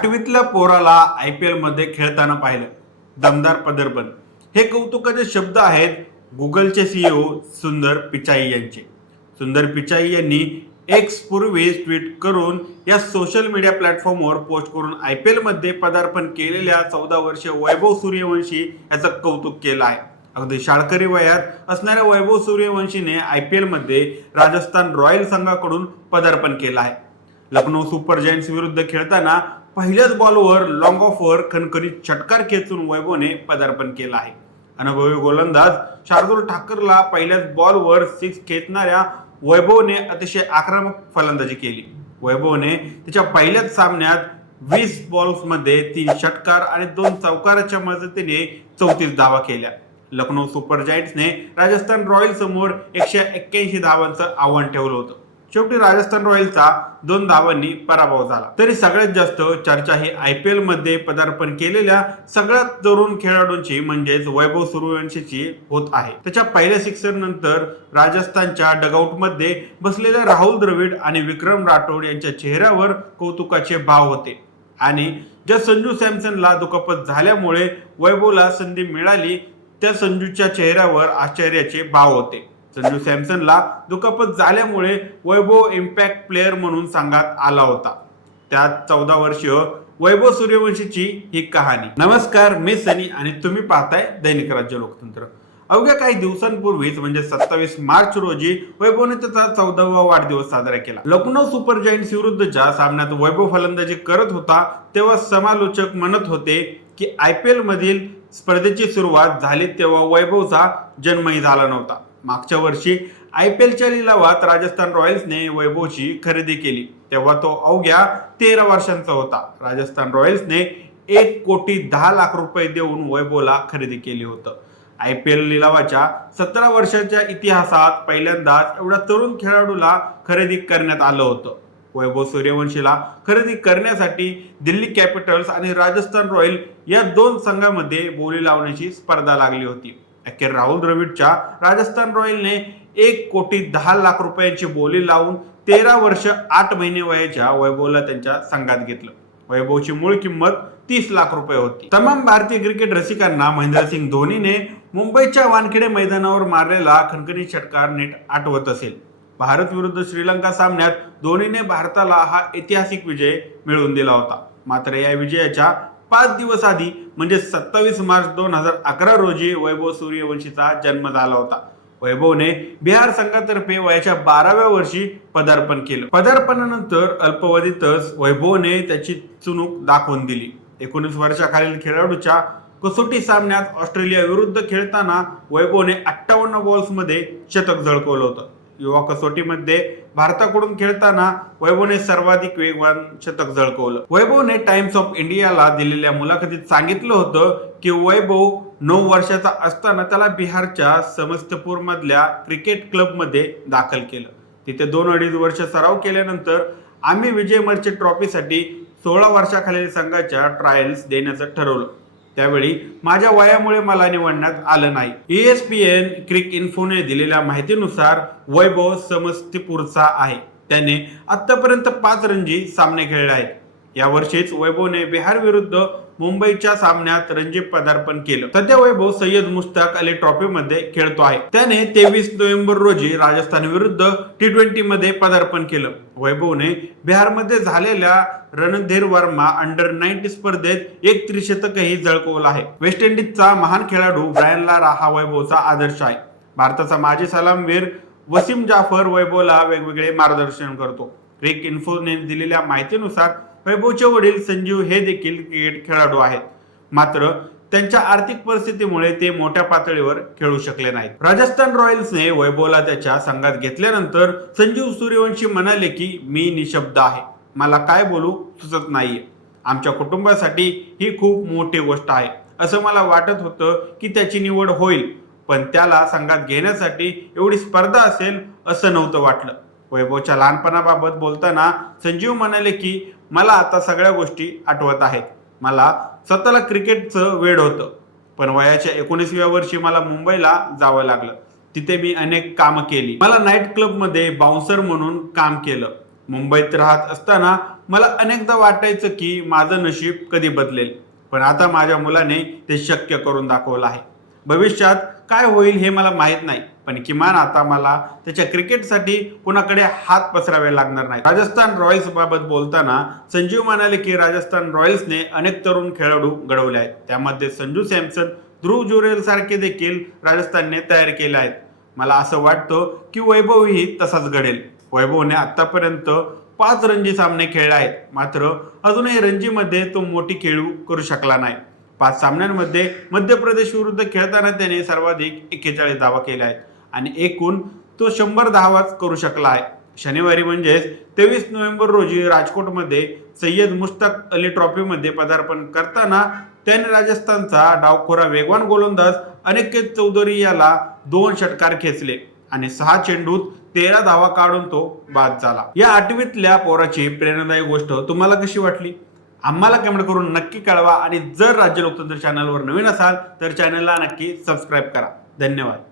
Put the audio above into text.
8वीतल्या पोराला IPL मध्ये खेळताना पाहिलं. दमदार पदार्पण. हे कौतुकाचे शब्द आहेत गुगलचे CEO सुंदर पिचाई यांचे. सुंदर पिचाई यांनी एक्स पूर्वी ट्विट करून या सोशल मीडिया प्लॅटफॉर्मवर पोस्ट करून IPL मध्ये पदार्पण केलेल्या 14 वर्षीय वैभव सूर्यवंशी याचं कौतुक केलं आहे. अगदी शाळकरी वयात असणाऱ्या वैभव सूर्यवंशीने IPL मध्ये राजस्थान रॉयल संघाकडून पदार्पण केलं आहे. लखनौ सुपर जायंट्स विरुद्ध खेळताना पहिल्याच बॉलवर लॉंग ऑफवर खणखणीत षटकार खेचून वैभवने पदार्पण केलं आहे. अनुभवी गोलंदाज शार्दुल ठाकरला पहिल्याच बॉलवर 6 खेचणाऱ्या वैभवने अतिशय आक्रमक फलंदाजी केली. वैभवने त्याच्या पहिल्याच सामन्यात 20 बॉल्समध्ये 3 षटकार आणि 2 चौकाराच्या मदतीने 34 धावा केल्या. लखनौ सुपर जायंट्सने राजस्थान रॉयल समोर 181 धावांचं आव्हान ठेवलं होतं. शेवटी राजस्थान रॉयल्सचा 2 धावांनी पराभव झाला. तरी सगळ्यात जास्त चर्चा ही IPL मध्ये पदार्पण केलेल्या सगळ्यात तरुण खेळाडूंची म्हणजेच वैभव सूर्यवंशीची होत आहे. त्याच्या पहिल्या सिक्सर नंतर राजस्थानच्या डगआउटमध्ये बसलेल्या राहुल द्रविड आणि विक्रम राठोड यांच्या चेहऱ्यावर कौतुकाचे भाव होते आणि ज्या संजू सॅमसनला दुखापत झाल्यामुळे वैभवला संधी मिळाली त्या संजूच्या चेहऱ्यावर आश्चर्याचे भाव होते. संजू सॅमसनला दुखापत झाल्यामुळे वैभव इम्पॅक्ट प्लेअर म्हणून संघात आला होता. त्यात 14 वर्षीय वैभव सूर्यवंशीची ही कहाणी. नमस्कार, मी सनी आणि तुम्ही पाहताय दैनिक राज्य लोकतंत्र. अवघ्या काही दिवसांपूर्वीच म्हणजे 27 मार्च रोजी वैभवने त्याचा 14वा वाढदिवस साजरा केला. लखनौ सुपर जायंट्स विरुद्धच्या सामन्यात वैभव फलंदाजी करत होता तेव्हा समालोचक म्हणत होते की IPL मधील स्पर्धेची सुरुवात झाली तेव्हा वैभवचा जन्मही झाला नव्हता. मागच्या वर्षी IPLच्या लिलावात राजस्थान रॉयल्सने वैभवची खरेदी केली तेव्हा तो अवघ्या 13 वर्षांचा होता. राजस्थान रॉयल्सने 1,10,00,000 रुपये देऊन वैभवला खरेदी केली होतं. IPL लिलावाच्या 17 वर्षाच्या इतिहासात पहिल्यांदाच एवढ्या तरुण खेळाडूला खरेदी करण्यात आलं होतं. वैभव सूर्यवंशीला खरेदी करण्यासाठी दिल्ली कॅपिटल्स आणि राजस्थान रॉयल या 2 संघांमध्ये बोली लावण्याची स्पर्धा लागली होती. अखेर राहुल द्रविडच्या राजस्थान रॉयलने 1,10,00,000 रुपयांची बोली लावून 13 वर्ष 8 महिने वयाच्या वैभवला त्यांच्या संघात घेतलं. वैभवची मूळ किंमत 30 लाख रुपये होती. तमाम भारतीय क्रिकेट रसिकांना महेंद्रसिंग धोनीने मुंबईच्या वानखेडे मैदानावर मारलेला खणखणीत षटकार नीट आठवत असेल. भारत विरुद्ध श्रीलंका सामन्यात धोनीने भारताला हा ऐतिहासिक विजय मिळवून दिला होता. मात्र या विजयाच्या 5 दिवस आधी म्हणजे 27 मार्च 2011 रोजी वैभव सूर्यवंशीचा जन्म झाला होता. वैभवने बिहार संघातर्फे वयाच्या 12व्या वर्षी पदार्पण केलं. पदार्पणानंतर अल्पावधीतच वैभवने त्याची चुणूक दाखवून दिली. 19 वर्षाखालील खेळाडूच्या कसोटी सामन्यात ऑस्ट्रेलिया विरुद्ध खेळताना वैभवने 58 बॉल्समध्ये शतक झळकवलं होतं. युवा कसोटीमध्ये भारताकडून खेळताना वैभवने सर्वाधिक वेगवान शतक झळकवलं. वैभवने टाइम्स ऑफ इंडियाला दिलेल्या मुलाखतीत सांगितलं होतं की वैभव 9 वर्षाचा असताना त्याला बिहारच्या समस्तीपूर मधल्या क्रिकेट क्लब मध्ये दाखल केलं. तिथे 2-2.5 वर्ष सराव केल्यानंतर आम्ही विजय मर्चंट ट्रॉफीसाठी 16 वर्षाखालील संघाच्या ट्रायल्स देण्याचं ठरवलं. त्यावेळी माझ्या वयामुळे मला निवडण्यात आलं नाही. ESPN क्रिक इन्फोने दिलेल्या माहितीनुसार वैभव समस्तीपूरचा आहे. त्याने आतापर्यंत 5 रणजी सामने खेळले आहेत. या वर्षीच वैभवने बिहार विरुद्ध मुंबईच्या सामन्यात रणजी पदार्पण केलं. सध्या वैभव सय्यद मुश्ताक अली ट्रॉफी मध्ये खेळतो आहे. त्याने 23 नोव्हेंबर रोजी राजस्थान विरुद्ध T20 मध्ये पदार्पण केलं. वैभवने बिहारमध्ये झालेल्या रणधीर वर्मा अंडर-19 स्पर्धेत 1 त्रिशतकही झळकवलं आहे. वेस्ट इंडिजचा महान खेळाडू ब्रायन लारा हा वैभवचा आदर्श आहे. भारताचा माजी सलामवीर वसीम जाफर वैभवला वेगवेगळे मार्गदर्शन करतो. क्रिक इन्फोने दिलेल्या माहितीनुसार वैभवचे वडील संजीव हे देखील क्रिकेट खेळाडू आहेत. मात्र त्यांच्या आर्थिक परिस्थितीमुळे ते मोठ्या पातळीवर खेळू शकले नाहीत. राजस्थान रॉयल्सने वैभवला त्याच्या संघात घेतल्यानंतर संजीव सूर्यवंशी म्हणाले की मी निशब्द आहे. मला काय बोलू सुचत नाहीये. आमच्या कुटुंबासाठी ही खूप मोठी गोष्ट आहे. असं मला वाटत होतं की त्याची निवड होईल, पण त्याला संघात घेण्यासाठी एवढी स्पर्धा असेल असं नव्हतं वाटलं. वैभवच्या लहानपणाबाबत बोलताना संजीव म्हणाले की मला आता सगळ्या गोष्टी आठवत आहेत. मला स्वतःला क्रिकेटचं वेड होतं, पण वयाच्या 19व्या वर्षी मला मुंबईला जावं लागलं. तिथे मी अनेक कामं केली. मला नाईट क्लब मध्ये बाउन्सर म्हणून काम केलं. मुंबईत राहत असताना मला अनेकदा वाटायचं की माझं नशीब कधी बदलेल, पण आता माझ्या मुलाने ते शक्य करून दाखवलं आहे. भविष्यात काय होईल हे मला माहीत नाही, पण किमान आता मला त्याच्या क्रिकेटसाठी कुणाकडे हात पसरावे लागणार नाही. राजस्थान रॉयल्स बाबत बोलताना संजीव म्हणाले की राजस्थान रॉयल्सने अनेक तरुण खेळाडू घडवले आहेत. त्यामध्ये संजू सॅमसन, ध्रुव जुरेल सारखे देखील राजस्थानने तयार केले आहेत. मला असं वाटतं की वैभवही तसाच घडेल. वैभवने आतापर्यंत 5 रणजी सामने खेळले आहेत, मात्र अजूनही रणजीमध्ये तो मोठी खेळू करू शकला नाही. 5 सामन्यांमध्ये मध्य प्रदेश विरुद्ध खेळताना त्याने सर्वाधिक 41 धावा केल्या आहेत आणि एकूण तो 100 धावाच करू शकला आहे. शनिवारी म्हणजेच 23 नोव्हेंबर रोजी राजकोटमध्ये सय्यद मुश्ताक अली ट्रॉफीमध्ये पदार्पण करताना त्याने राजस्थानचा डावखोरा वेगवान गोलंदाज अनिकेत चौधरी याला 2 षटकार खेचले आणि 6 चेंडूत 13 धावा काढून तो बाद झाला. या 8वीतल्या पोराची प्रेरणादायी गोष्ट तुम्हाला कशी वाटली? आम्हाला कमेंट करून नक्की कळवा आणि जर राज्य लोकतंत्र चॅनलवर नवीन असाल तर चॅनलला नक्की सबस्क्राईब करा. धन्यवाद.